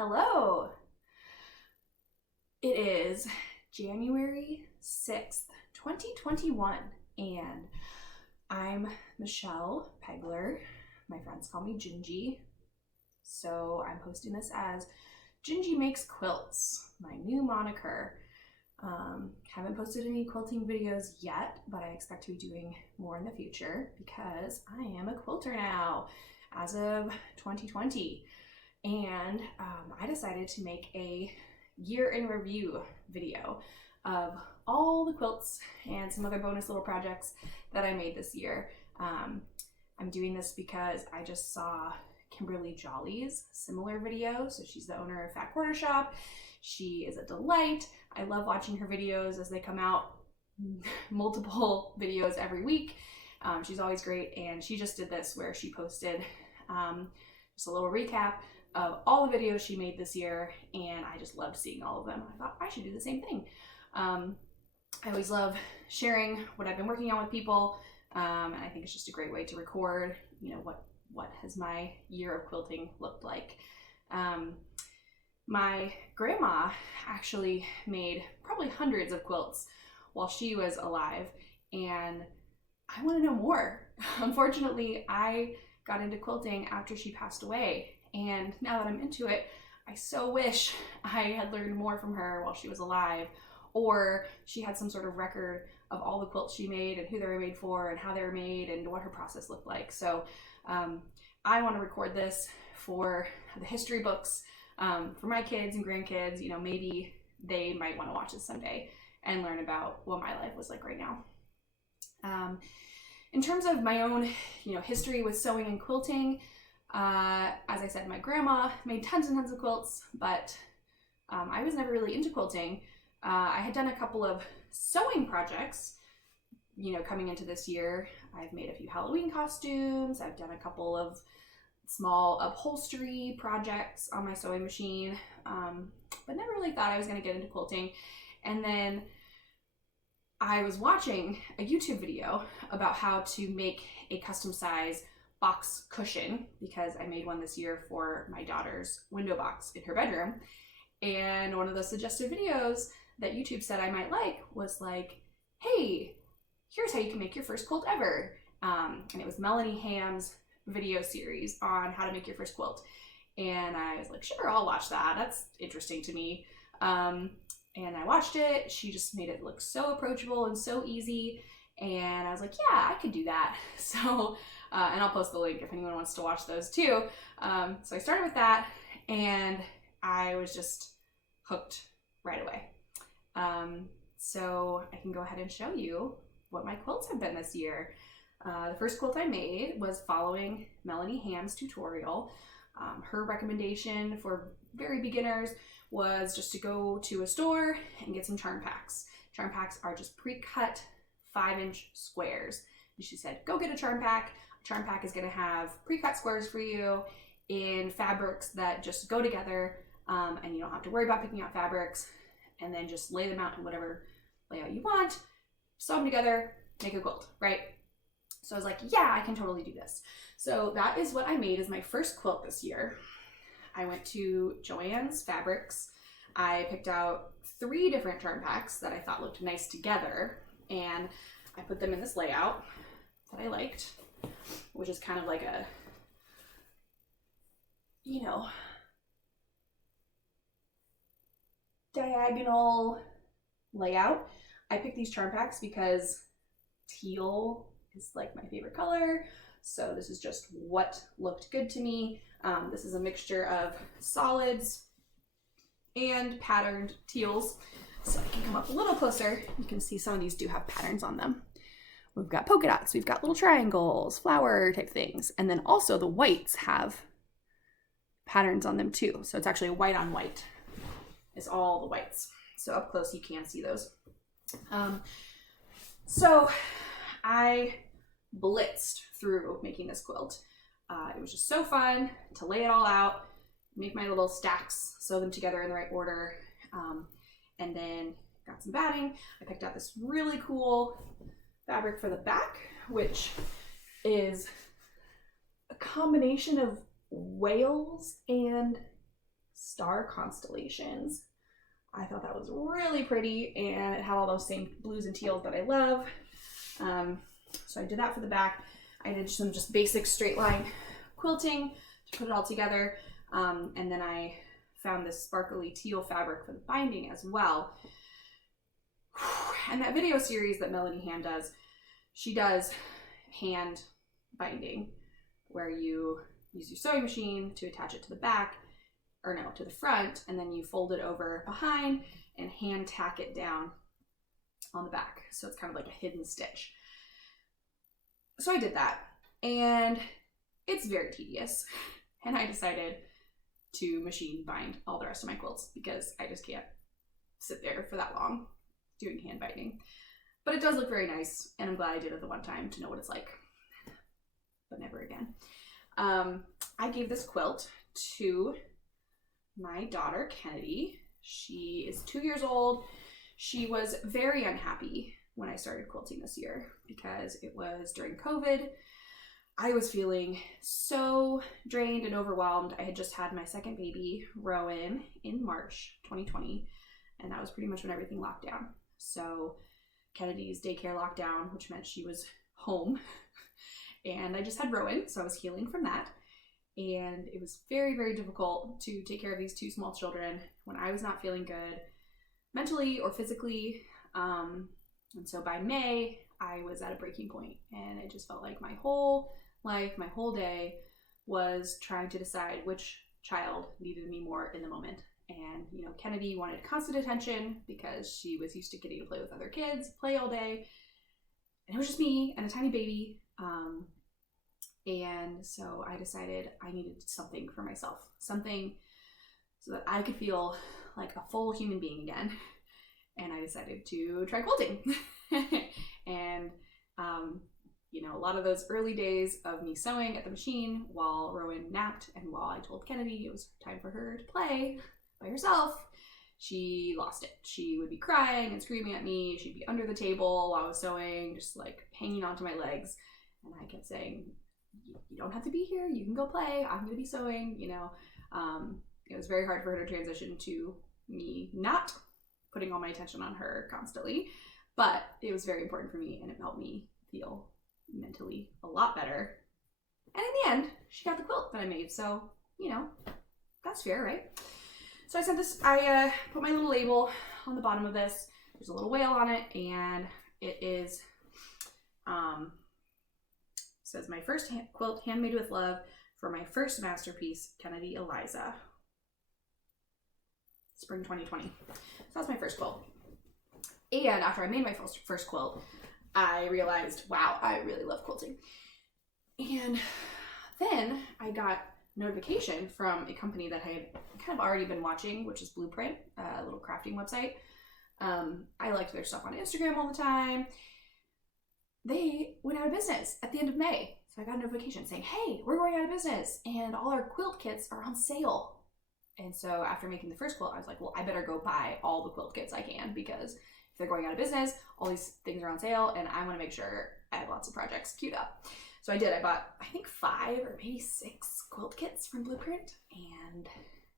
Hello! It is January 6th, 2021, and I'm Michelle Pegler. My friends call me Gingy, so I'm posting this as Gingy Makes Quilts, my new moniker. Haven't posted any quilting videos yet, but I expect to be doing more in the future because I am a quilter now as of 2020. And I decided to make a year in review video of all the quilts and some other bonus little projects that I made this year. I'm doing this because I just saw Kimberly Jolly's similar video. So she's the owner of Fat Quarter Shop. She is a delight. I love watching her videos as they come out, multiple videos every week. She's always great, and she just did this where she posted just a little recap of all the videos she made this year, and I just loved seeing all of them. I thought I should do the same thing. I always love sharing what I've been working on with people, and I think it's just a great way to record, you know, what has my year of quilting looked like. My grandma actually made probably hundreds of quilts while she was alive, and I want to know more. Unfortunately, I got into quilting after she passed away, and now that I'm into it, I so wish I had learned more from her while she was alive, or she had some sort of record of all the quilts she made and who they were made for and how they were made and what her process looked like. So I want to record this for the history books, for my kids and grandkids. You know, maybe they might want to watch this someday and learn about what my life was like right now. In terms of my own, history with sewing and quilting, as I said, my grandma made tons and tons of quilts, but I was never really into quilting. I had done a couple of sewing projects, coming into this year. I've made a few Halloween costumes. I've done a couple of small upholstery projects on my sewing machine, but never really thought I was going to get into quilting. And then I was watching a YouTube video about how to make a custom size box cushion, because I made one this year for my daughter's window box in her bedroom. And one of the suggested videos that YouTube said I might like was like, hey, here's how you can make your first quilt ever. And it was Melanie Hamm's video series on how to make your first quilt. And I was like, sure, I'll watch that. That's interesting to me. And I watched it. She just made it look so approachable and so easy. And I was like, yeah, I could do that. So, and I'll post the link if anyone wants to watch those too. So I started with that, and I was just hooked right away. So I can go ahead and show you what my quilts have been this year. The first quilt I made was following Melanie Hamm's tutorial. Her recommendation for very beginners was just to go to a store and get some charm packs. Charm packs are just pre-cut 5-inch squares. And she said, go get a charm pack. A charm pack is gonna have pre-cut squares for you in fabrics that just go together, and you don't have to worry about picking out fabrics, and then just lay them out in whatever layout you want, sew them together, make a quilt, right? So I was like, yeah, I can totally do this. So that is what I made as my first quilt this year. I went to Joann's Fabrics. I picked out 3 different charm packs that I thought looked nice together, and I put them in this layout that I liked, which is kind of like a, diagonal layout. I picked these charm packs because teal is like my favorite color. So this is just what looked good to me. This is a mixture of solids and patterned teals. So I can come up a little closer. You can see some of these do have patterns on them. We've got polka dots, we've got little triangles, flower type things. And then also the whites have patterns on them too. So it's actually white on white. It's all the whites. So up close you can see those. So I blitzed through making this quilt. It was just so fun to lay it all out, make my little stacks, sew them together in the right order, and then got some batting. I picked out this really cool fabric for the back, which is a combination of Wales and Star Constellations. I thought that was really pretty, and it had all those same blues and teals that I love. So I did that for the back. I did some just basic straight line quilting to put it all together. And then I found this sparkly teal fabric for the binding as well. And that video series that Melody Hand does, she does hand binding, where you use your sewing machine to attach it to the back, or no, to the front, and then you fold it over behind and hand tack it down on the back. So it's kind of like a hidden stitch. So I did that, and it's very tedious. And I decided to machine bind all the rest of my quilts because I just can't sit there for that long doing hand binding. But it does look very nice, and I'm glad I did it the one time to know what it's like, but never again. I gave this quilt to my daughter, Kennedy. She is 2 years old. She was very unhappy when I started quilting this year because it was during COVID. I was feeling so drained and overwhelmed. I had just had my second baby, Rowan, in March 2020, and that was pretty much when everything locked down. So Kennedy's daycare locked down, which meant she was home, and I just had Rowan, so I was healing from that. And it was very, very difficult to take care of these two small children when I was not feeling good mentally or physically. And so by May, I was at a breaking point, and it just felt like my whole life, my whole day was trying to decide which child needed me more in the moment. And, you know, Kennedy wanted constant attention because she was used to getting to play with other kids, play all day. And it was just me and a tiny baby. And so I decided I needed something for myself, something so that I could feel like a full human being again. And I decided to try quilting. And, you know, a lot of those early days of me sewing at the machine while Rowan napped and while I told Kennedy it was time for her to play by herself, she lost it. She would be crying and screaming at me. She'd be under the table while I was sewing, just like hanging onto my legs. And I kept saying, you don't have to be here. You can go play. I'm going to be sewing, you know. It was very hard for her to transition to me not putting all my attention on her constantly, but it was very important for me, and it helped me feel mentally a lot better. And in the end, she got the quilt that I made, so, you know, that's fair, right? So I sent this, I put my little label on the bottom of this. There's a little whale on it, and it is, says my first quilt handmade with love for my first masterpiece, Kennedy Eliza. Spring 2020. So that's my first quilt. And after I made my first quilt, I realized, wow, I really love quilting. And then I got notification from a company that I had kind of already been watching, which is Blueprint, a little crafting website. I liked their stuff on Instagram all the time. They went out of business at the end of May. So I got a notification saying, hey, we're going out of business and all our quilt kits are on sale. And so after making the first quilt, I was like, well, I better go buy all the quilt kits I can, because if they're going out of business, all these things are on sale, and I want to make sure I have lots of projects queued up. So I did. I bought, I think 5 or maybe 6 quilt kits from Blueprint, and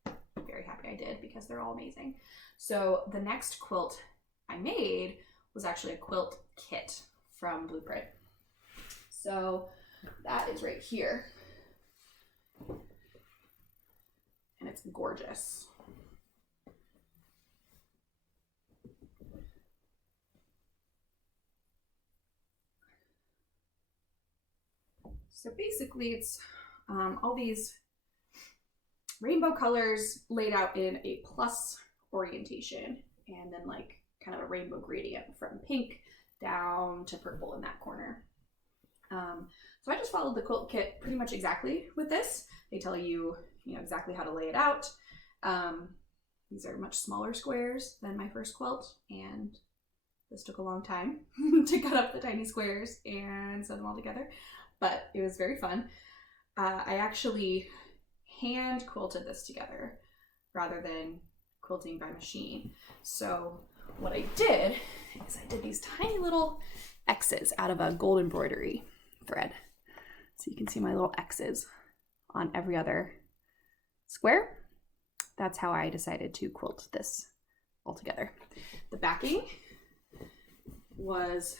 I'm very happy I did because they're all amazing. So the next quilt I made was actually a quilt kit from Blueprint. So that is right here. And it's gorgeous. So basically it's all these rainbow colors laid out in a plus orientation, and then like kind of a rainbow gradient from pink down to purple in that corner. So I just followed the quilt kit pretty much exactly with this. They tell you, you know, exactly how to lay it out. These are much smaller squares than my first quilt, and this took a long time to cut up the tiny squares and sew them all together, but it was very fun. I actually hand quilted this together rather than quilting by machine. So what I did is I did these tiny little X's out of a gold embroidery thread. So you can see my little X's on every other square. that's how I decided to quilt this all together. The backing was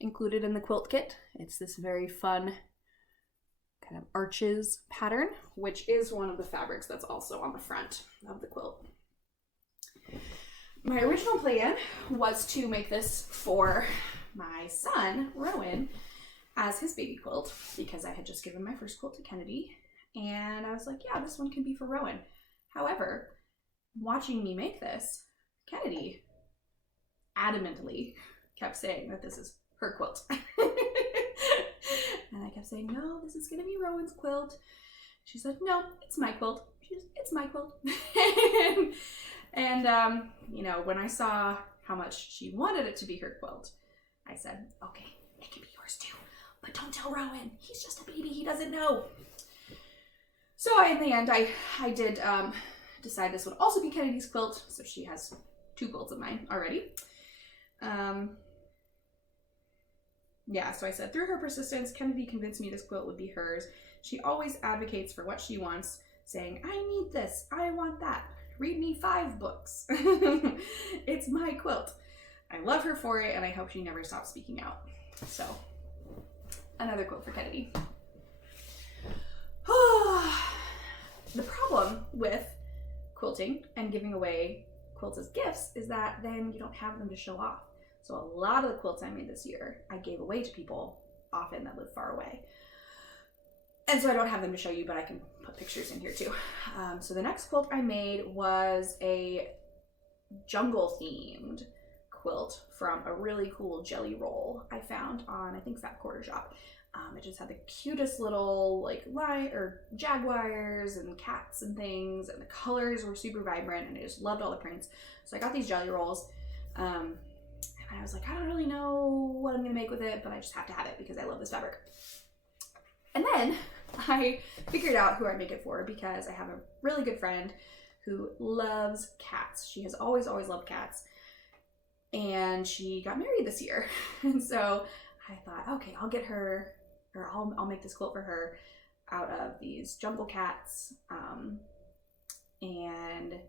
included in the quilt kit. It's this very fun kind of arches pattern, which is one of the fabrics that's also on the front of the quilt. My original plan was to make this for my son, Rowan, as his baby quilt, because I had just given my first quilt to Kennedy, and I was like, yeah, this one can be for Rowan. However, watching me make this, Kennedy adamantly kept saying that this is her quilt. And I kept saying, no, this is gonna be Rowan's quilt. She said, no, it's my quilt. It's my quilt. And you know, when I saw how much she wanted it to be her quilt, I said, okay, it can be yours too, but don't tell Rowan. He's just a baby, he doesn't know. So in the end, I did decide this would also be Kennedy's quilt, so she has 2 quilts of mine already. Yeah, so I said, through her persistence, Kennedy convinced me this quilt would be hers. She always advocates for what she wants, saying, I need this, I want that. Read me 5 books. It's my quilt. I love her for it, and I hope she never stops speaking out. So, another quilt for Kennedy. The problem with quilting and giving away quilts as gifts is that then you don't have them to show off. So a lot of the quilts I made this year, I gave away to people, often that live far away. And so I don't have them to show you, but I can put pictures in here too. So the next quilt I made was a jungle themed quilt from a really cool jelly roll I found on, I think, Fat Quarter Shop. It just had the cutest little like lion or jaguars and cats and things, and the colors were super vibrant, and I just loved all the prints. So I got these jelly rolls. And I was like, I don't really know what I'm gonna make with it, but I just have to have it because I love this fabric. And then I figured out who I'd make it for, because I have a really good friend who loves cats. She has always loved cats, and she got married this year. And so I thought, okay, I'll get her, or I'll make this quilt for her out of these jungle cats. And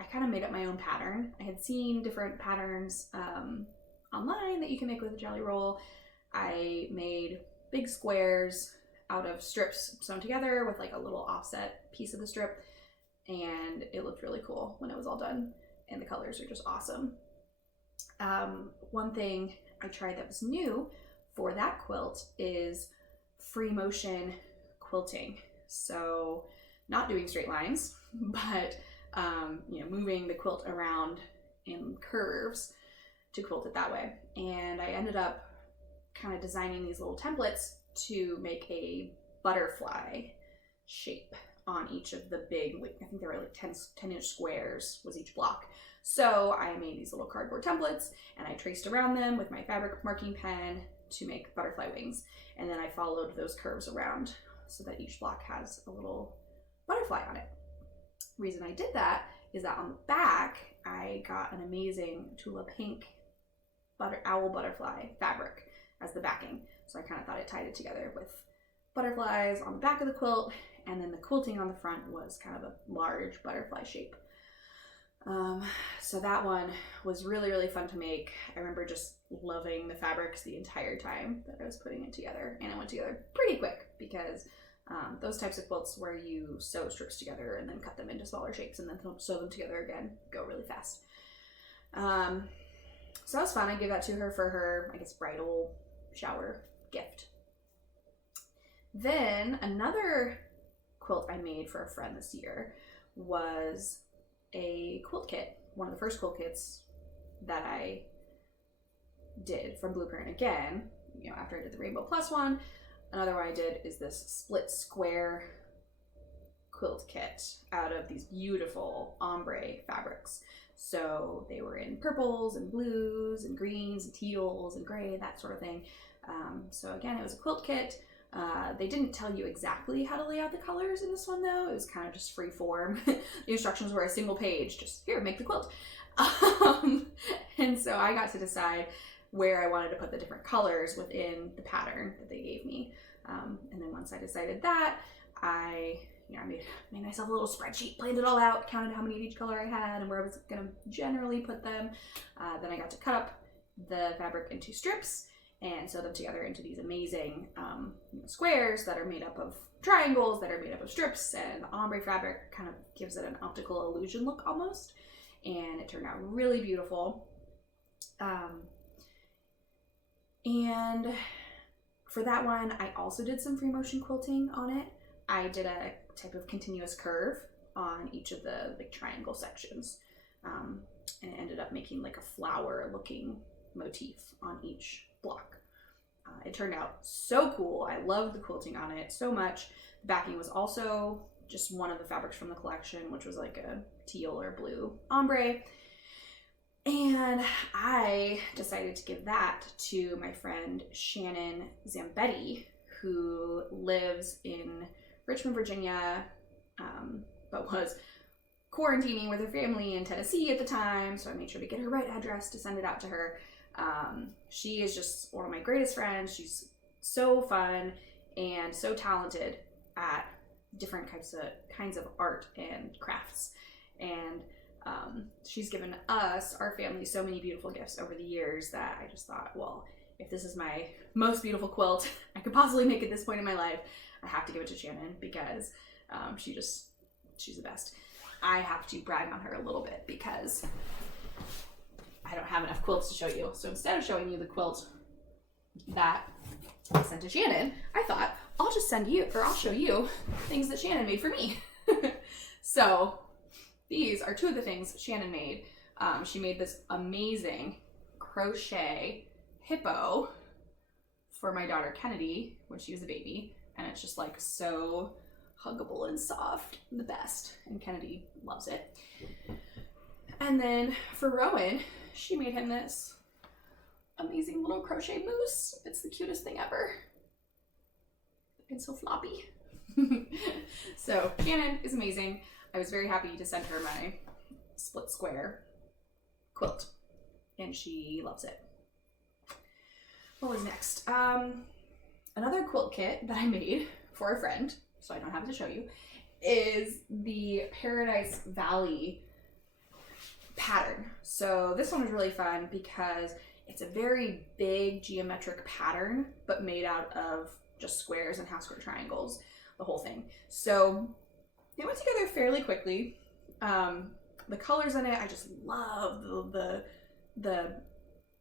I kind of made up my own pattern. I had seen different patterns online that you can make with a jelly roll. I made big squares out of strips sewn together with like a little offset piece of the strip, and it looked really cool when it was all done, and the colors are just awesome. One thing I tried that was new for that quilt is free motion quilting. So not doing straight lines, but you know, moving the quilt around in curves to quilt it that way. And I ended up kind of designing these little templates to make a butterfly shape on each of the big, like, I think there were like 10-inch squares was each block. So I made these little cardboard templates, and I traced around them with my fabric marking pen to make butterfly wings. And then I followed those curves around so that each block has a little butterfly on it. Reason I did that is that on the back, I got an amazing Tula Pink owl butterfly fabric as the backing. So I kind of thought it tied it together with butterflies on the back of the quilt, and then the quilting on the front was kind of a large butterfly shape. So that one was really fun to make. I remember just loving the fabrics the entire time that I was putting it together, and it went together pretty quick because those types of quilts where you sew strips together and then cut them into smaller shapes and then sew them together again go really fast. So that was fun. I gave that to her for her, I guess, bridal shower gift. Then another quilt I made for a friend this year was a quilt kit, one of the first quilt kits that I did from Blueprint. Again, you know, after I did the Rainbow Plus one, another one I did is this split square quilt kit out of these beautiful ombre fabrics. So they were in purples and blues and greens and teals and gray, that sort of thing. So again, it was a quilt kit. They didn't tell you exactly how to lay out the colors in this one though. It was kind of just free form. The instructions were a single page, just here, make the quilt. And so I got to decide where I wanted to put the different colors within the pattern that they gave me. And then once I decided that, I you know, I made myself a little spreadsheet, planned it all out, counted how many of each color I had and where I was gonna generally put them. Then I got to cut up the fabric into strips and sew them together into these amazing squares that are made up of triangles that are made up of strips, and the ombre fabric kind of gives it an optical illusion look almost, and it turned out really beautiful. And for that one, I also did some free motion quilting on it. I did a type of continuous curve on each of the like triangle sections, and it ended up making like a flower looking motif on each block. It turned out so cool. I loved the quilting on it so much. The backing was also just one of the fabrics from the collection, which was like a teal or blue ombre. And I decided to give that to my friend Shannon Zambetti, who lives in Richmond, Virginia, but was quarantining with her family in Tennessee at the time. So I made sure to get her right address to send it out to her. She is just one of my greatest friends. She's so fun and so talented at different kinds of art and crafts. And she's given us, our family, so many beautiful gifts over the years that I just thought, well, if this is my most beautiful quilt I could possibly make at this point in my life, I have to give it to Shannon because she's the best. I have to brag on her a little bit because I don't have enough quilts to show you. So instead of showing you the quilt that I sent to Shannon, I thought I'll just I'll show you things that Shannon made for me. So these are two of the things Shannon made. She made this amazing crochet hippo for my daughter Kennedy when she was a baby. And it's just like so huggable and soft, the best. And Kennedy loves it. And then for Rowan, she made him this amazing little crochet moose. It's the cutest thing ever. It's so floppy. So Shannon is amazing. I was very happy to send her my split square quilt, and she loves it. What was next? Another quilt kit that I made for a friend, so I don't have to show you, is the Paradise Valley pattern. So this one was really fun because it's a very big geometric pattern, but made out of just squares and half square triangles, the whole thing. So it went together fairly quickly. The colors in it, I just love the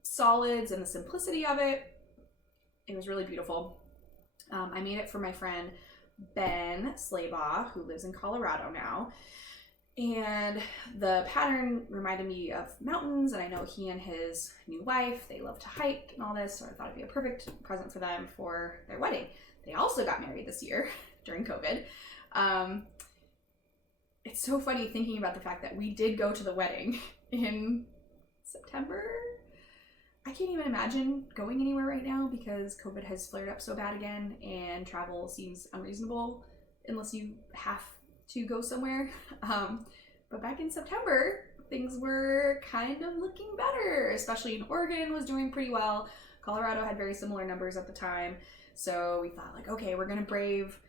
solids and the simplicity of it. It was really beautiful. I made it for my friend Ben Slaybaugh, who lives in Colorado now. And the pattern reminded me of mountains, and I know he and his new wife, they love to hike and all this, so I thought it'd be a perfect present for them for their wedding. They also got married this year during COVID. It's so funny thinking about the fact that we did go to the wedding in September. I can't even imagine going anywhere right now because COVID has flared up so bad again and travel seems unreasonable unless you have to go somewhere. But back in September, things were kind of looking better, especially in Oregon was doing pretty well. Colorado had very similar numbers at the time. So we thought like, okay, we're gonna brave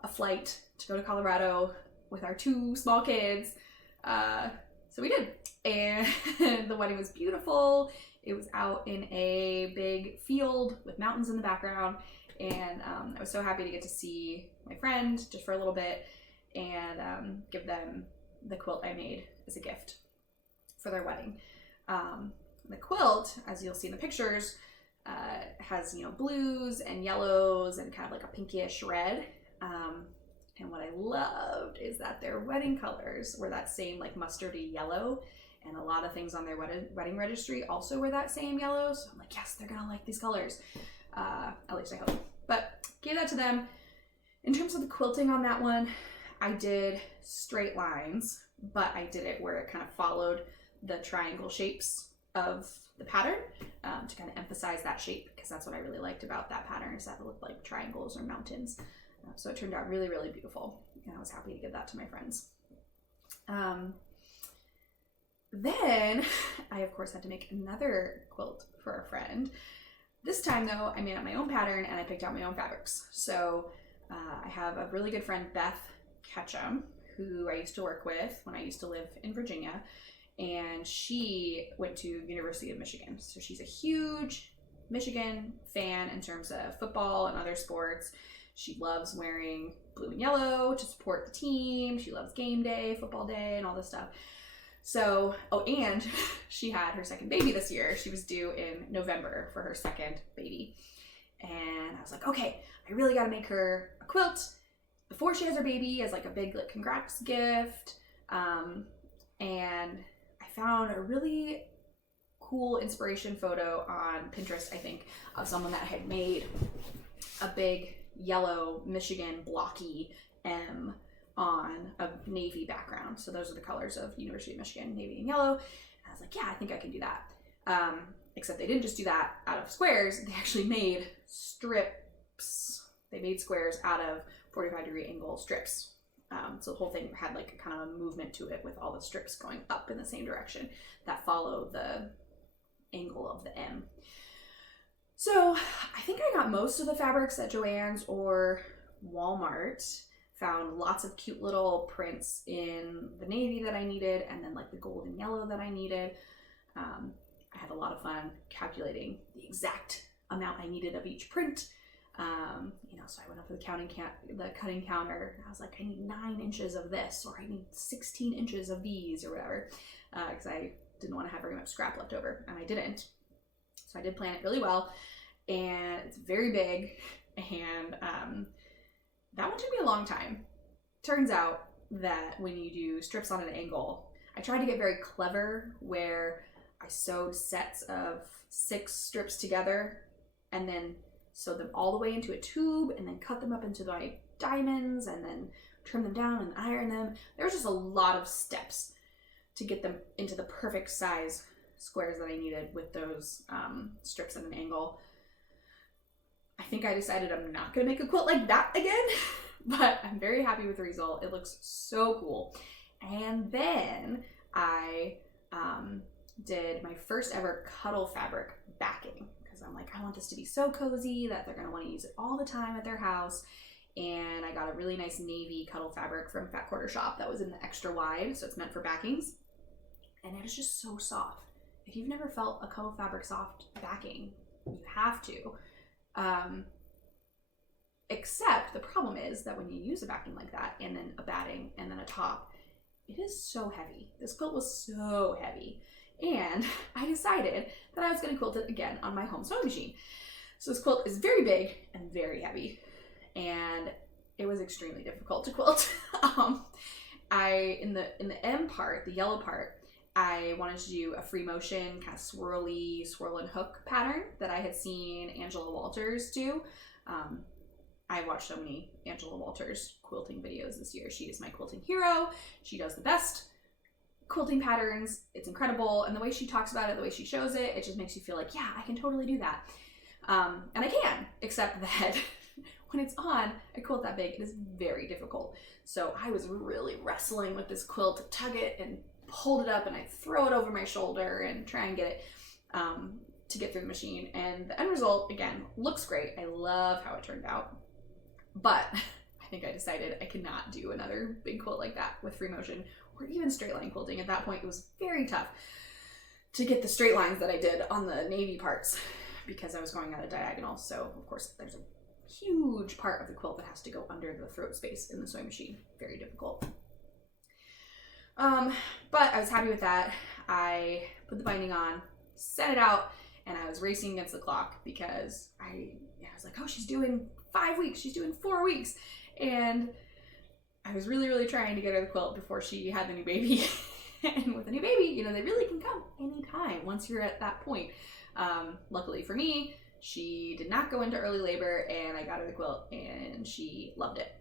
a flight to go to Colorado with our two small kids. So we did. And the wedding was beautiful. It was out in a big field with mountains in the background. And I was so happy to get to see my friend just for a little bit and give them the quilt I made as a gift for their wedding. The quilt, as you'll see in the pictures, has, you know, blues and yellows and kind of like a pinkish red. And what I loved is that their wedding colors were that same like mustardy yellow, and a lot of things on their wedding registry also were that same yellow. So I'm like, yes, they're gonna like these colors. At least I hope. But gave that to them. In terms of the quilting on that one, I did straight lines, but I did it where it kind of followed the triangle shapes of the pattern to kind of emphasize that shape, because that's what I really liked about that pattern, is that it looked like triangles or mountains. So it turned out really, really beautiful, and I was happy to give that to my friends. Then I, of course, had to make another quilt for a friend. This time, though, I made up my own pattern and I picked out my own fabrics. So I have a really good friend, Beth Ketchum, who I used to work with when I used to live in Virginia, and she went to University of Michigan. So she's a huge Michigan fan in terms of football and other sports. She loves wearing blue and yellow to support the team. She loves game day, football day, and all this stuff. So, oh, and she had her second baby this year. She was due in November for her second baby. And I was like, okay, I really got to make her a quilt before she has her baby as like a big like congrats gift. And I found a really cool inspiration photo on Pinterest, I think, of someone that had made a big yellow Michigan blocky M on a navy background. So those are the colors of University of Michigan, navy and yellow. And I was like, yeah, I think I can do that. Except they didn't just do that out of squares. They actually made strips. They made squares out of 45-degree angle strips. So the whole thing had like a kind of a movement to it with all the strips going up in the same direction that follow the angle of the M. So I think I got most of the fabrics at Joann's or Walmart. Found lots of cute little prints in the navy that I needed, and then like the gold and yellow that I needed. I had a lot of fun calculating the exact amount I needed of each print. So I went up to the cutting counter, and I was like, I need 9 inches of this, or I need 16 inches of these, or whatever, because I didn't want to have very much scrap left over, and I didn't. So I did plan it really well, and it's very big, and that one took me a long time. Turns out that when you do strips on an angle, I tried to get very clever where I sewed sets of 6 strips together and then sewed them all the way into a tube and then cut them up into my diamonds and then trim them down and iron them. There was just a lot of steps to get them into the perfect size squares that I needed with those strips at an angle. I think I decided I'm not gonna make a quilt like that again, but I'm very happy with the result. It looks so cool. And then I did my first ever cuddle fabric backing, because I'm like, I want this to be so cozy that they're gonna want to use it all the time at their house. And I got a really nice navy cuddle fabric from Fat Quarter Shop that was in the extra wide, so it's meant for backings. And it is just so soft. If you've never felt a cuddle fabric soft backing, you have to. Except the problem is that when you use a backing like that and then a batting and then a top, it is so heavy. This quilt was so heavy. And I decided that I was going to quilt it again on my home sewing machine. So this quilt is very big and very heavy, and it was extremely difficult to quilt. In the M part, the yellow part, I wanted to do a free motion kind of swirly swirl and hook pattern that I had seen Angela Walters do. I watched so many Angela Walters quilting videos this year. She is my quilting hero. She does the best quilting patterns. It's incredible. And the way she talks about it, the way she shows it, it just makes you feel like, yeah, I can totally do that. And I can, except that when it's on a quilt that big, it is very difficult. So I was really wrestling with this quilt to tug it and hold it up, and I throw it over my shoulder and try and get it to get through the machine. And the end result, again, looks great. I love how it turned out. But I think I decided I could not do another big quilt like that with free motion or even straight line quilting. At that point, it was very tough to get the straight lines that I did on the navy parts because I was going at a diagonal. So of course there's a huge part of the quilt that has to go under the throat space in the sewing machine. Very difficult. But I was happy with that. I put the binding on, set it out, and I was racing against the clock because I was like, oh, she's doing 5 weeks, she's doing 4 weeks. And I was really, really trying to get her the quilt before she had the new baby. And with a new baby, you know, they really can come anytime once you're at that point. Luckily for me, she did not go into early labor, and I got her the quilt and she loved it.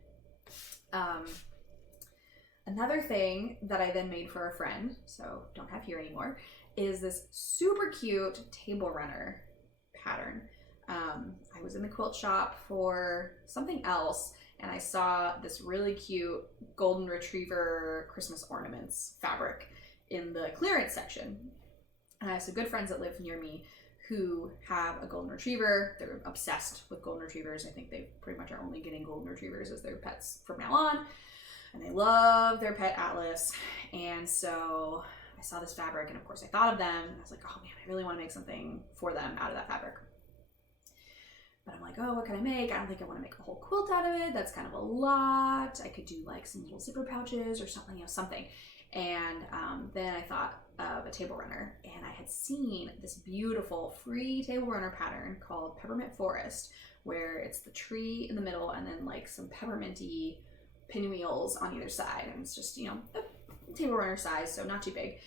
Another thing that I then made for a friend, so don't have here anymore, is this super cute table runner pattern. I was in the quilt shop for something else, and I saw this really cute golden retriever Christmas ornaments fabric in the clearance section. And I have some good friends that live near me who have a golden retriever. They're obsessed with golden retrievers. I think they pretty much are only getting golden retrievers as their pets from now on. and they love their pet Atlas. And so I saw this fabric, and of course I thought of them, and I was like, oh man, I really want to make something for them out of that fabric. But I'm like, oh, what can I make? I don't think I want to make a whole quilt out of it. That's kind of a lot. I could do like some little zipper pouches or something, you know, something. And then I thought of a table runner, and I had seen this beautiful free table runner pattern called Peppermint Forest, where it's the tree in the middle and then like some pepperminty pinwheels on either side. And it's just, you know, a table runner size, so not too big.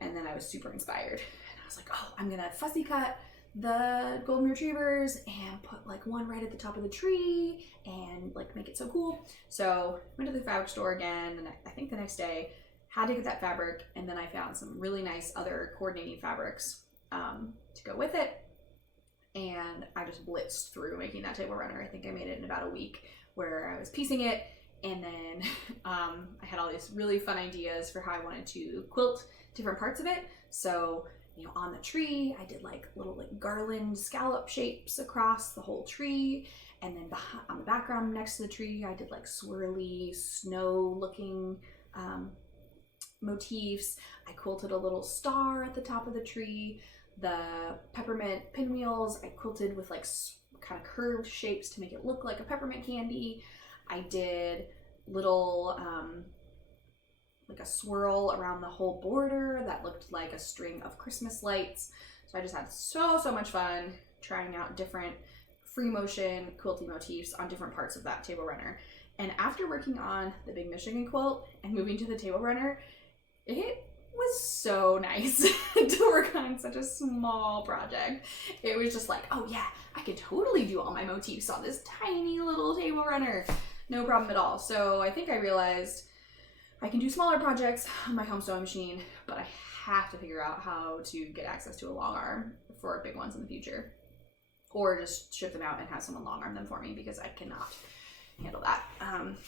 And then I was super inspired, and I was like, oh, I'm gonna fussy cut the golden retrievers and put like one right at the top of the tree and like make it so cool. So went to the fabric store again, and I think the next day had to get that fabric, and then I found some really nice other coordinating fabrics to go with it, and I just blitzed through making that table runner. I think I made it in about a week, where I was piecing it, and then I had all these really fun ideas for how I wanted to quilt different parts of it. So, you know, on the tree, I did like little like garland scallop shapes across the whole tree. And then on the background next to the tree, I did like swirly snow looking motifs. I quilted a little star at the top of the tree. The peppermint pinwheels, I quilted with like kind of curved shapes to make it look like a peppermint candy. I did little like a swirl around the whole border that looked like a string of Christmas lights. So I just had so much fun trying out different free motion quilting motifs on different parts of that table runner. And after working on the big Michigan quilt and moving to the table runner, it was so nice to work on such a small project. It was just like, oh yeah, I could totally do all my motifs on this tiny little table runner. No problem at all. So I think I realized I can do smaller projects on my home sewing machine, but I have to figure out how to get access to a long arm for big ones in the future, or just ship them out and have someone long arm them for me, because I cannot handle that.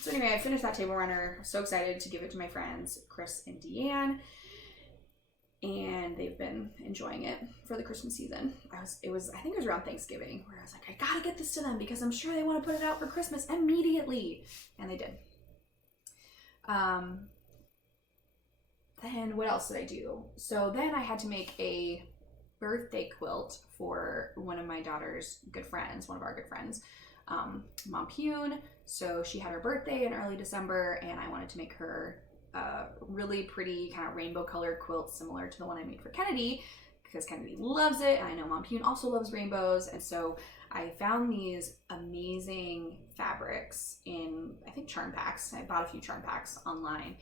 So anyway, I finished that table runner. I'm so excited to give it to my friends, Chris and Deanne, and they've been enjoying it for the Christmas season. I think it was around Thanksgiving, where I was like, I gotta get this to them because I'm sure they want to put it out for Christmas immediately, and they did. Then what else did I do? So then I had to make a birthday quilt for one of my daughter's good friends, one of our good friends, Mom Pune. So she had her birthday in early December, and I wanted to make her a really pretty kind of rainbow colored quilt similar to the one I made for Kennedy, because Kennedy loves it, and I know Mom Pune also loves rainbows. And so I found these amazing fabrics in, I think, charm packs. I bought a few charm packs online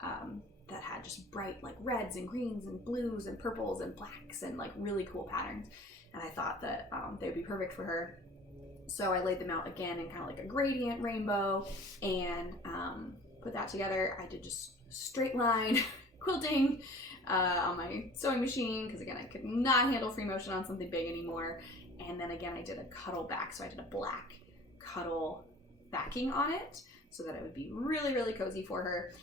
that had just bright like reds and greens and blues and purples and blacks and like really cool patterns. And I thought that they would be perfect for her. So I laid them out again in kind of like a gradient rainbow and put that together. I did just straight line quilting on my sewing machine, because again, I could not handle free motion on something big anymore. And then again, I did a cuddle back. So I did a black cuddle backing on it so that it would be really, really cozy for her.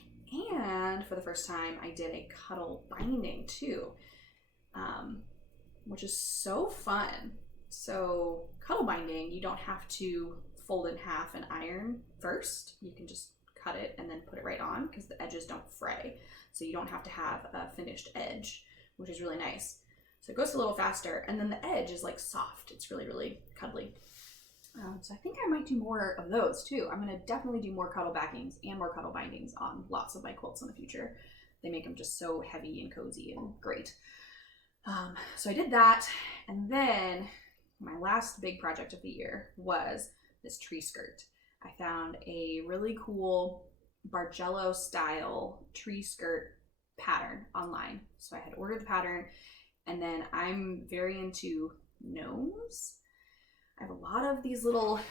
And for the first time, I did a cuddle binding too, which is so fun. So cuddle binding, you don't have to fold in half and iron first. You can just cut it and then put it right on, because the edges don't fray. So you don't have to have a finished edge, which is really nice. So it goes a little faster, and then the edge is like soft. It's really, really cuddly. So I think I might do more of those too. I'm gonna definitely do more cuddle backings and more cuddle bindings on lots of my quilts in the future. They make them just so heavy and cozy and great. So I did that, and then my last big project of the year was this tree skirt. I found a really cool Bargello style tree skirt pattern online. So I had ordered the pattern, and then I'm very into gnomes. I have a lot of these little,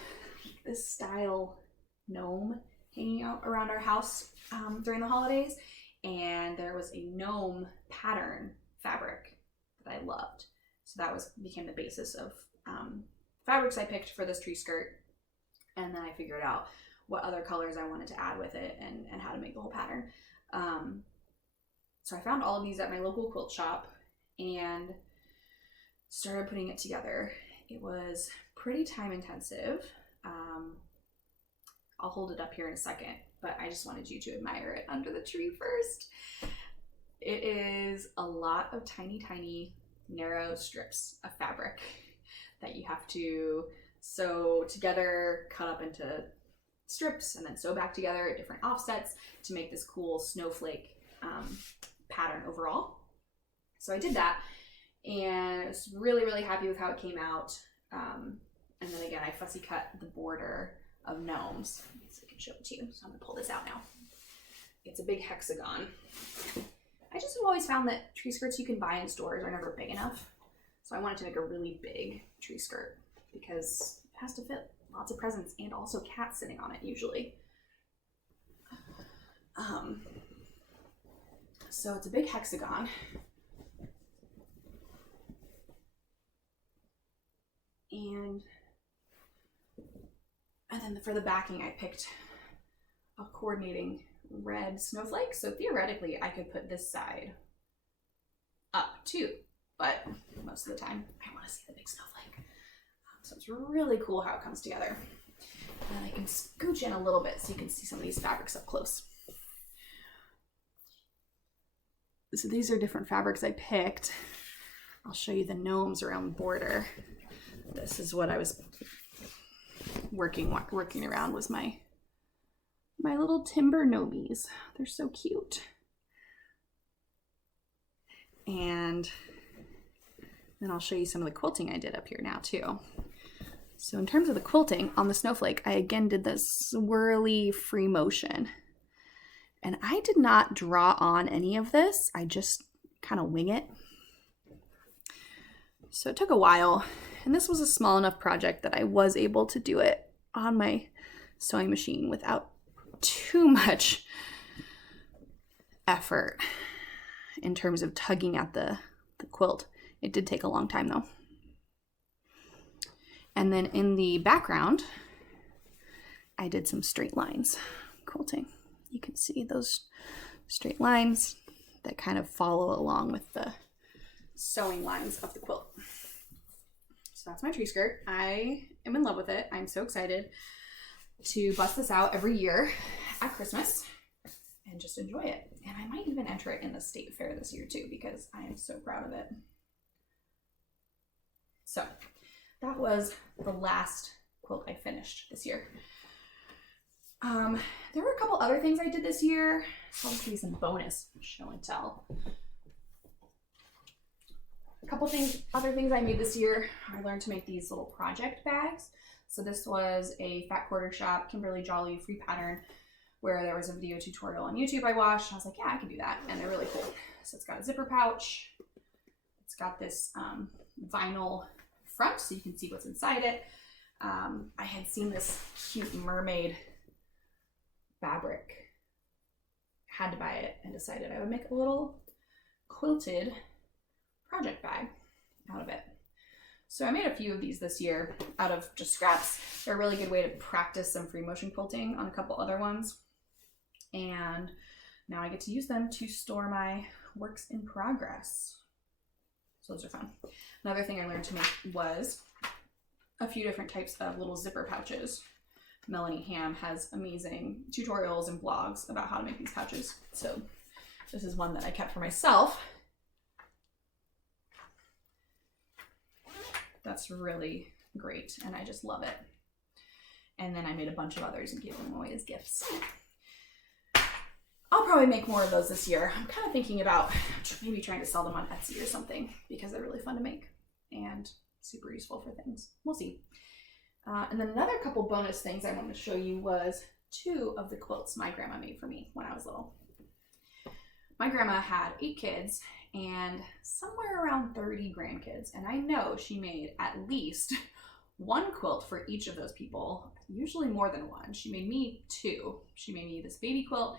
this style gnome hanging out around our house during the holidays. And there was a gnome pattern fabric that I loved. So that became the basis of fabrics I picked for this tree skirt. And then I figured out what other colors I wanted to add with it and how to make the whole pattern. So I found all of these at my local quilt shop and started putting it together. It was pretty time intensive. I'll hold it up here in a second, but I just wanted you to admire it under the tree first. It is a lot of tiny, tiny, narrow strips of fabric that you have to sew together, cut up into strips, and then sew back together at different offsets to make this cool snowflake pattern overall. So I did that, and I was really, really happy with how it came out. And then again, I fussy cut the border of gnomes. So I can show it to you. So I'm gonna pull this out now. It's a big hexagon. I just have always found that tree skirts you can buy in stores are never big enough. So I wanted to make a really big tree skirt because it has to fit lots of presents and also cats sitting on it usually. So it's a big hexagon. And then for the backing, I picked a coordinating red snowflake. So theoretically, I could put this side up too, but most of the time, I want to see the big snowflake. So it's really cool how it comes together. And I can scooch in a little bit so you can see some of these fabrics up close. So these are different fabrics I picked. I'll show you the gnomes around the border. This is what I was working around, was my little timber gnomies. They're so cute. And then I'll show you some of the quilting I did up here now too. So in terms of the quilting on the snowflake, I again did this swirly free motion. And I did not draw on any of this. I just kind of wing it. So it took a while. And this was a small enough project that I was able to do it on my sewing machine without too much effort in terms of tugging at the quilt. It did take a long time though. And then in the background, I did some straight lines quilting. You can see those straight lines that kind of follow along with the sewing lines of the quilt. So that's my tree skirt. I am in love with it. I'm so excited to bust this out every year at Christmas and just enjoy it. And I might even enter it in the state fair this year too, because I am so proud of it. So that was the last quilt I finished this year. There were a couple other things I did this year. I'll give you some bonus show and tell. A couple other things I made this year. I learned to make these little project bags. So this was a Fat Quarter Shop Kimberly Jolly free pattern where there was a video tutorial on YouTube I watched. I was like, yeah, I can do that. And they're really cool. So it's got a zipper pouch. It's got this vinyl front so you can see what's inside it. I had seen this cute mermaid fabric, had to buy it, and decided I would make a little quilted project bag out of it. So I made a few of these this year out of just scraps. They're a really good way to practice some free motion quilting on a couple other ones. And now I get to use them to store my works in progress. So those are fun. Another thing I learned to make was a few different types of little zipper pouches. Melanie Ham has amazing tutorials and blogs about how to make these pouches. So this is one that I kept for myself. That's really great, and I just love it. And then I made a bunch of others and gave them away as gifts. I'll probably make more of those this year. I'm kind of thinking about maybe trying to sell them on Etsy or something because they're really fun to make and super useful for things. We'll see. And then another couple bonus things I wanted to show you was 2 of the quilts my grandma made for me when I was little. My grandma had 8 kids and somewhere around 30 grandkids. And I know she made at least 1 quilt for each of those people, usually more than 1. She made me 2. She made me this baby quilt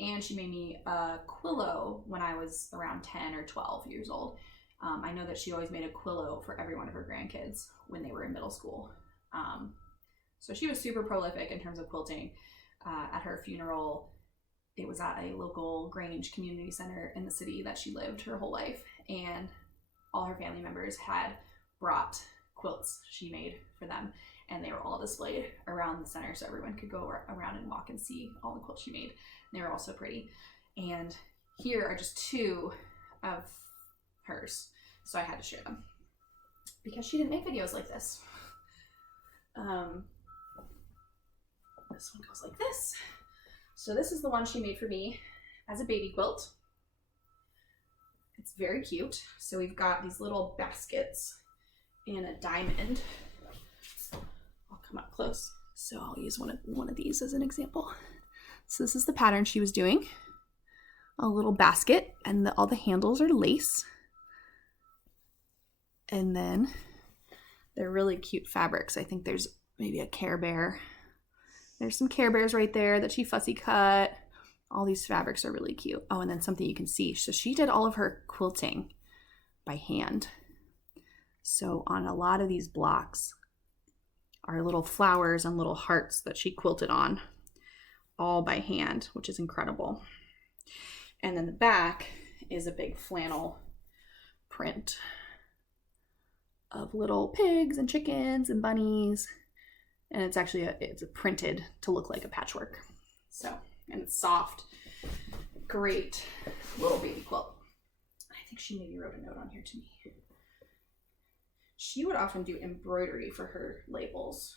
and she made me a quillo when I was around 10 or 12 years old. I know that she always made a quillo for every one of her grandkids when they were in middle school. So she was super prolific in terms of quilting. At her funeral, it was at a local Grange community center in the city that she lived her whole life, and all her family members had brought quilts she made for them. and they were all displayed around the center so everyone could go around and walk and see all the quilts she made. And they were all so pretty. And here are just two of hers, so I had to share them because she didn't make videos like this. This one goes like this. So this is the one she made for me as a baby quilt. It's very cute. So we've got these little baskets in a diamond. I'll come up close. So I'll use one of these as an example. So this is the pattern she was doing. A little basket, and all the handles are lace. And then they're really cute fabrics. I think there's maybe a Care Bear. There's some Care Bears right there that she fussy cut. All these fabrics are really cute. Oh, and then something you can see. So she did all of her quilting by hand. So on a lot of these blocks are little flowers and little hearts that she quilted on, all by hand, which is incredible. And then the back is a big flannel print of little pigs and chickens and bunnies. And it's actually it's printed to look like a patchwork. So, and it's soft, great little baby quilt. I think she maybe wrote a note on here to me. She would often do embroidery for her labels.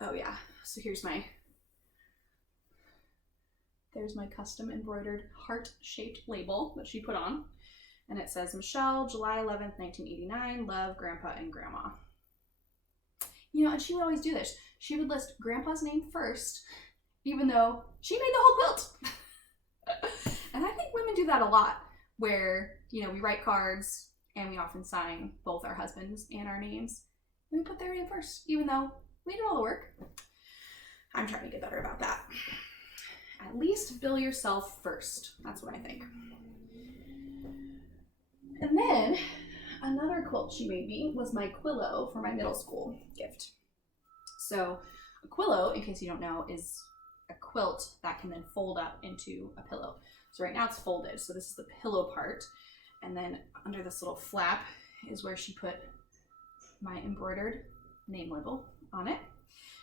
Oh yeah, so there's my custom embroidered heart-shaped label that she put on. And it says, Michelle, July 11th, 1989, love Grandpa and Grandma. You know, and she would always do this. She would list Grandpa's name first, even though she made the whole quilt. And I think women do that a lot, where, you know, we write cards and we often sign both our husbands and our names. And we put their name first, even though we do all the work. I'm trying to get better about that. At least bill yourself first. That's what I think. And then another quilt she made me was my Quillo for my middle school gift. So a Quillo, in case you don't know, is a quilt that can then fold up into a pillow. So right now it's folded. So this is the pillow part. And then under this little flap is where she put my embroidered name label on it.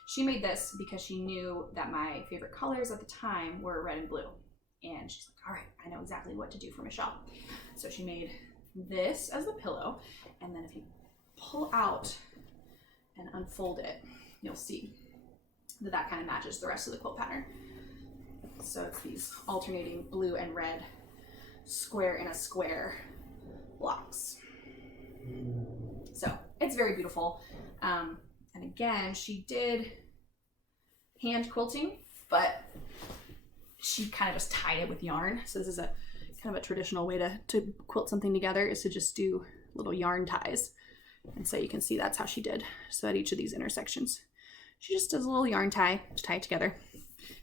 She made this because she knew that my favorite colors at the time were red and blue. And she's like, all right, I know exactly what to do for Michelle. So she made this as the pillow. And then if you pull out and unfold it, you'll see that that kind of matches the rest of the quilt pattern. So it's these alternating blue and red square in a square blocks. So it's very beautiful. And again, she did hand quilting, but she kind of just tied it with yarn. So this is a kind of a traditional way to quilt something together, is to just do little yarn ties. And so you can see that's how she did. So at each of these intersections, she just does a little yarn tie to tie it together.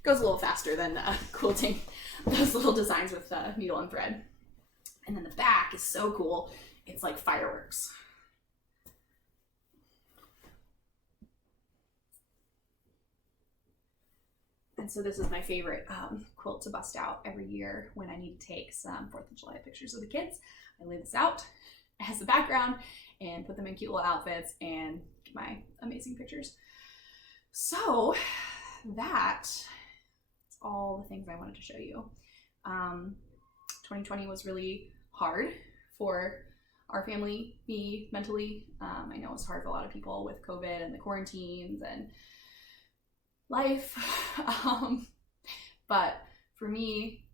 Goes a little faster than quilting those little designs with needle and thread. And then the back is so cool. It's like fireworks. And so this is my favorite quilt to bust out every year when I need to take some 4th of July pictures of the kids. I lay this out as the background and put them in cute little outfits and get my amazing pictures. So that's all the things I wanted to show you. 2020 was really hard for our family, me mentally. I know it's hard for a lot of people with COVID and the quarantines and life. But for me,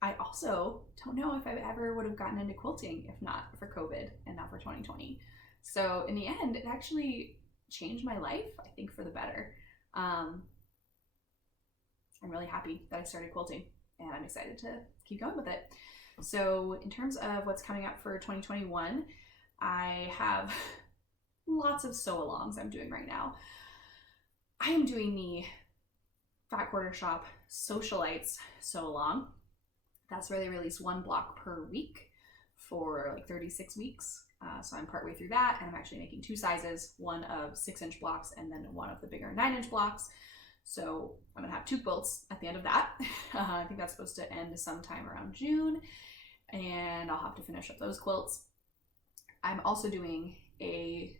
I also don't know if I ever would have gotten into quilting if not for COVID and not for 2020. So in the end, it actually changed my life, I think, for the better. I'm really happy that I started quilting, and I'm excited to keep going with it. So in terms of what's coming up for 2021, I have lots of sew-alongs I'm doing right now. I am doing the Fat Quarter Shop Socialites sew-along. That's where they release one block per week for like 36 weeks. So I'm partway through that, and I'm actually making 2 sizes, one of 6-inch blocks and then one of the bigger 9-inch blocks. So I'm gonna have 2 quilts at the end of that. I think that's supposed to end sometime around June, and I'll have to finish up those quilts. I'm also doing a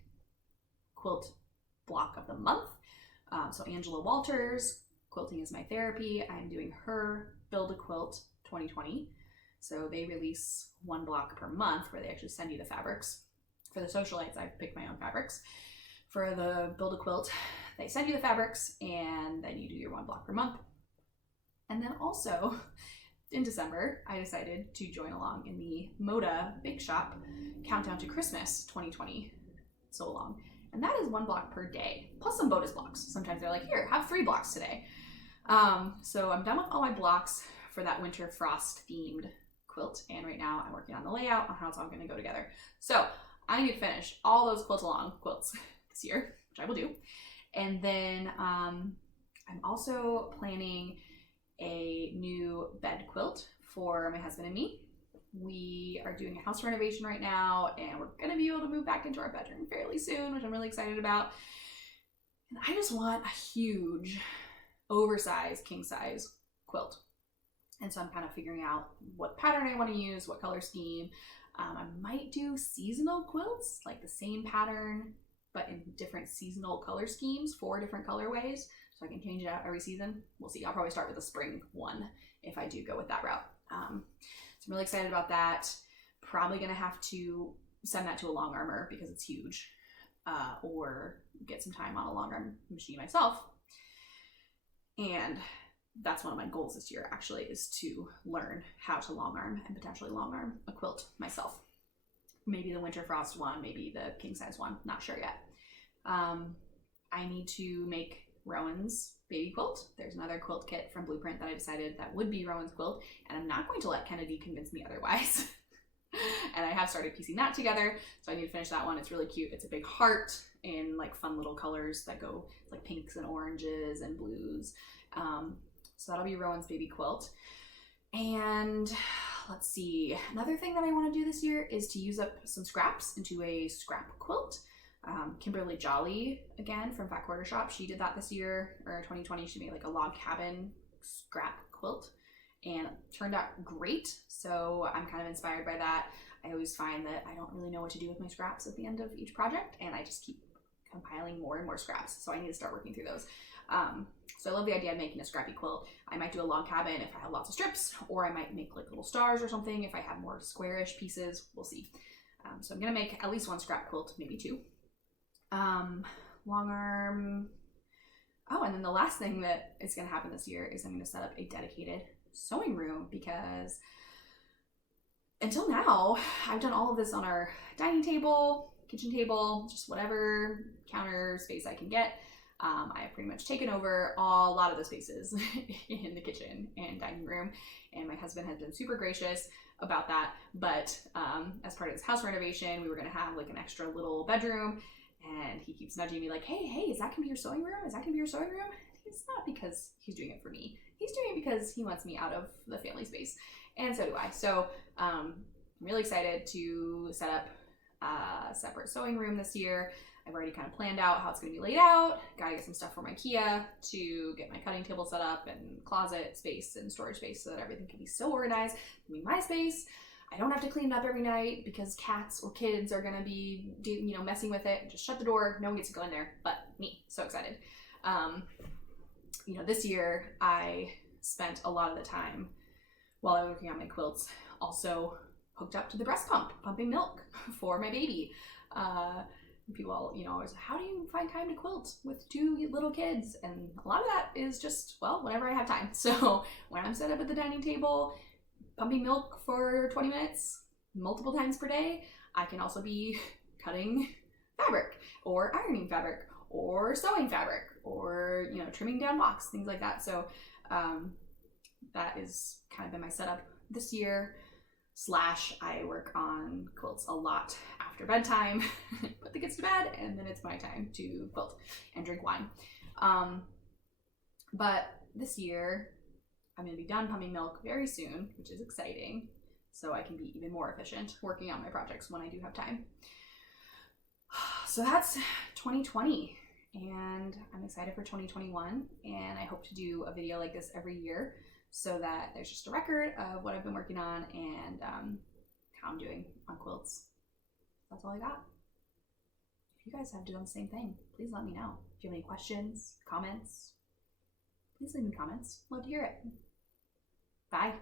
quilt block of the month. So Angela Walters, Quilting is My Therapy. I'm doing her Build a Quilt 2020. So they release one block per month where they actually send you the fabrics. For the socialites, I picked my own fabrics. For the Build a Quilt, they send you the fabrics and then you do your one block per month. And then also in December, I decided to join along in the Moda Big Shop Countdown to Christmas 2020 sew along. And that is one block per day, plus some bonus blocks. Sometimes they're like, here, have 3 blocks today. So I'm done with all my blocks for that winter frost themed quilt. And right now I'm working on the layout on how it's all gonna go together. So I need to finish all those quilt along quilts this year, which I will do. And then I'm also planning a new bed quilt for my husband and me. We are doing a house renovation right now and we're gonna be able to move back into our bedroom fairly soon, which I'm really excited about. And I just want a huge, oversized, king size quilt. And so I'm kind of figuring out what pattern I want to use, what color scheme. I might do seasonal quilts, like the same pattern, but in different seasonal color schemes, 4 different colorways. So I can change it out every season. We'll see. I'll probably start with a spring one if I do go with that route. So I'm really excited about that. Probably gonna have to send that to a long armor because it's huge, or get some time on a long arm machine myself. And that's one of my goals this year actually, is to learn how to long arm and potentially long arm a quilt myself. Maybe the winter frost one, maybe the king size one, not sure yet. I need to make Rowan's baby quilt. There's another quilt kit from Blueprint that I decided that would be Rowan's quilt, and I'm not going to let Kennedy convince me otherwise. And I have started piecing that together, so I need to finish that one. It's really cute. It's a big heart in like fun little colors that go like pinks and oranges and blues. So that'll be Rowan's baby quilt. And let's see, another thing that I want to do this year is to use up some scraps into a scrap quilt. Kimberly Jolly, again, from Fat Quarter Shop, she did that this year, or 2020. She made like a log cabin scrap quilt and it turned out great. So I'm kind of inspired by that. I always find that I don't really know what to do with my scraps at the end of each project, and I just keep compiling more and more scraps. So I need to start working through those. So I love the idea of making a scrappy quilt. I might do a log cabin if I have lots of strips, or I might make like little stars or something if I have more squarish pieces. We'll see. So I'm gonna make at least 1 scrap quilt, maybe 2. Long arm. Oh, and then the last thing that is gonna happen this year is I'm gonna set up a dedicated sewing room, because until now I've done all of this on our dining table, kitchen table, just whatever counter space I can get. I have pretty much taken over a lot of the spaces in the kitchen and dining room, and my husband has been super gracious about that. But as part of this house renovation, we were gonna have like an extra little bedroom, and he keeps nudging me like, hey, is that gonna be your sewing room? Is that gonna be your sewing room? It's not because he's doing it for me. He's doing it because he wants me out of the family space, and so do I. So I'm really excited to set up a separate sewing room this year. I've already kind of planned out how it's going to be laid out. Gotta get some stuff from IKEA to get my cutting table set up, and closet space and storage space so that everything can be so organized. I mean, my space, I don't have to clean it up every night because cats or kids are going to be, messing with it. Just shut the door. No one gets to go in there but me. So excited. This year I spent a lot of the time while I was working on my quilts also hooked up to the breast pump, pumping milk for my baby. People always, how do you find time to quilt with 2 little kids? And a lot of that is just, well, whenever I have time. So when I'm set up at the dining table, pumping milk for 20 minutes, multiple times per day, I can also be cutting fabric, or ironing fabric, or sewing fabric, or, trimming down blocks, things like that. So that is kind of been my setup this year. / I work on quilts a lot after bedtime, put the kids to bed, and then it's my time to quilt and drink wine. But this year I'm going to be done pumping milk very soon, which is exciting, so I can be even more efficient working on my projects when I do have time. So that's 2020, and I'm excited for 2021, and I hope to do a video like this every year, so that there's just a record of what I've been working on and how I'm doing on quilts. That's all I got. if you guys have done the same thing, please let me know. If you have any questions, comments, please leave me comments. Love to hear it. Bye.